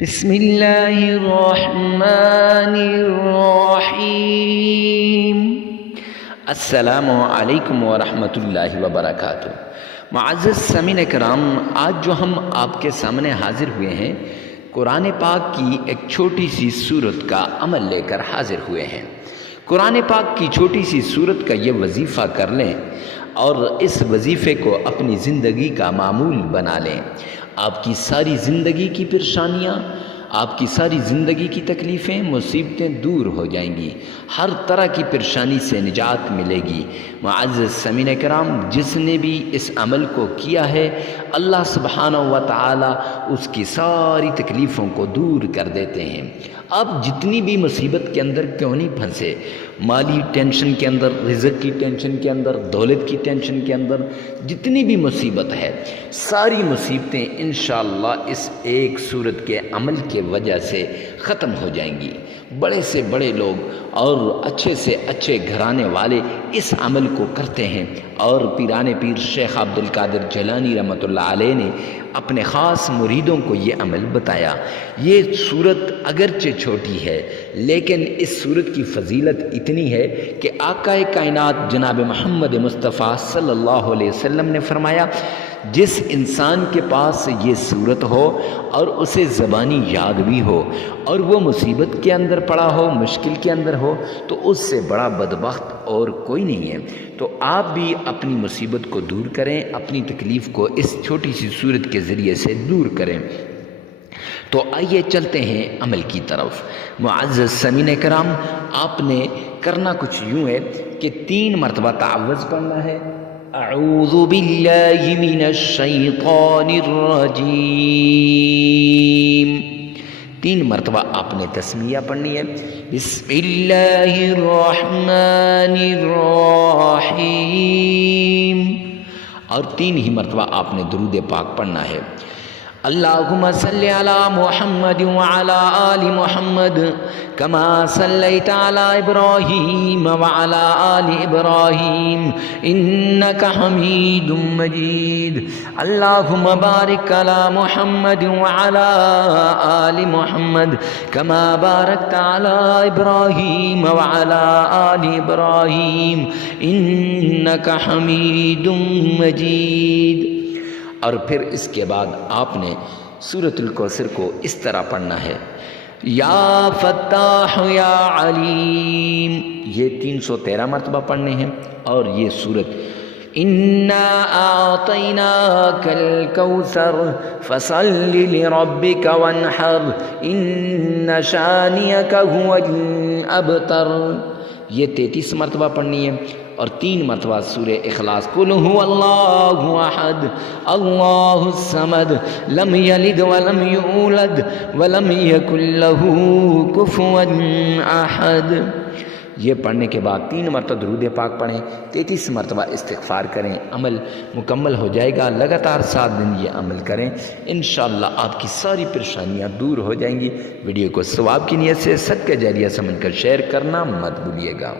بسم اللہ الرحمن الرحیم۔ السلام علیکم ورحمۃ اللہ وبرکاتہ۔ معزز سامعین کرام، آج جو ہم آپ کے سامنے حاضر ہوئے ہیں، قرآن پاک کی ایک چھوٹی سی سورت کا عمل لے کر حاضر ہوئے ہیں۔ قرآن پاک کی چھوٹی سی سورت کا یہ وظیفہ کر لیں اور اس وظیفے کو اپنی زندگی کا معمول بنا لیں۔ آپ کی ساری زندگی کی پریشانیاں، آپ کی ساری زندگی کی تکلیفیں، مصیبتیں دور ہو جائیں گی، ہر طرح کی پریشانی سے نجات ملے گی۔ معزز سامعین کرام، جس نے بھی اس عمل کو کیا ہے، اللہ سبحانہ و تعالی اس کی ساری تکلیفوں کو دور کر دیتے ہیں۔ آپ جتنی بھی مصیبت کے اندر کیوں نہیں پھنسے، مالی ٹینشن کے اندر، رزق کی ٹینشن کے اندر، دولت کی ٹینشن کے اندر، جتنی بھی مصیبت ہے، ساری مصیبتیں انشاءاللہ اس ایک سورت کے عمل کے وجہ سے ختم ہو جائیں گی۔ بڑے سے بڑے لوگ اور اچھے سے اچھے گھرانے والے اس عمل کو کرتے ہیں، اور پیران پیر شیخ عبد القادر جیلانی رحمۃ اللہ علیہ نے اپنے خاص مریدوں کو یہ عمل بتایا۔ یہ صورت اگرچہ چھوٹی ہے، لیکن اس صورت کی فضیلت اتنی ہے کہ آقا کائنات جناب محمد مصطفیٰ صلی اللہ علیہ وسلم نے فرمایا، جس انسان کے پاس یہ صورت ہو اور اسے زبانی یاد بھی ہو اور وہ مصیبت کے اندر پڑا ہو، مشکل کے اندر ہو، تو اس سے بڑا بدبخت اور کوئی نہیں ہے۔ تو آپ بھی اپنی مصیبت کو دور کریں، اپنی تکلیف کو اس چھوٹی سی صورت کے ذریعے سے دور کریں۔ تو آئیے چلتے ہیں عمل کی طرف۔ معزز سامعین کرام، آپ نے کرنا کچھ یوں ہے کہ 3 مرتبہ تعوذ پڑھنا ہے۔ اعوذ باللہ من الشیطان الرجیم، 3 مرتبہ آپ نے تسمیہ پڑھنی ہے۔ بسم اللہ الرحمن الرحیم، اور 3 ہی مرتبہ آپ نے درود پاک پڑھنا ہے۔ اللہم صلی علی محمد وعلی آل محمد کما صلیت علی ابراہیم وعلی آل ابراہیم انک حمید مجید۔ اللہم بارک علی محمد وعلی آل محمد کما بارکت علی ابراہیم وعلی آل ابراہیم انک حمید مجید۔ اور پھر اس کے بعد آپ نے سورۃ الکوثر کو اس طرح پڑھنا ہے، یا فتاح یا علیم، یہ 313 مرتبہ پڑھنے ہیں۔ اور یہ سورت انا اعطیناک الکوثر فصل لربک وانحر ان شانئک هو الابتر، یہ 33 مرتبہ پڑھنی ہے۔ اور 3 مرتبہ سورہ اخلاص، قل هو اللہ احد اللہ الصمد لم یلد ولم یولد ولم یکن له کفوا احد، یہ پڑھنے کے بعد 3 مرتبہ درود پاک پڑھیں، 33 مرتبہ استغفار کریں، عمل مکمل ہو جائے گا۔ لگاتار 7 دن یہ عمل کریں، انشاءاللہ آپ کی ساری پریشانیاں دور ہو جائیں گی۔ ویڈیو کو ثواب کی نیت سے صدقہ جاریہ سمجھ کر شیئر کرنا مت بھولیے گا۔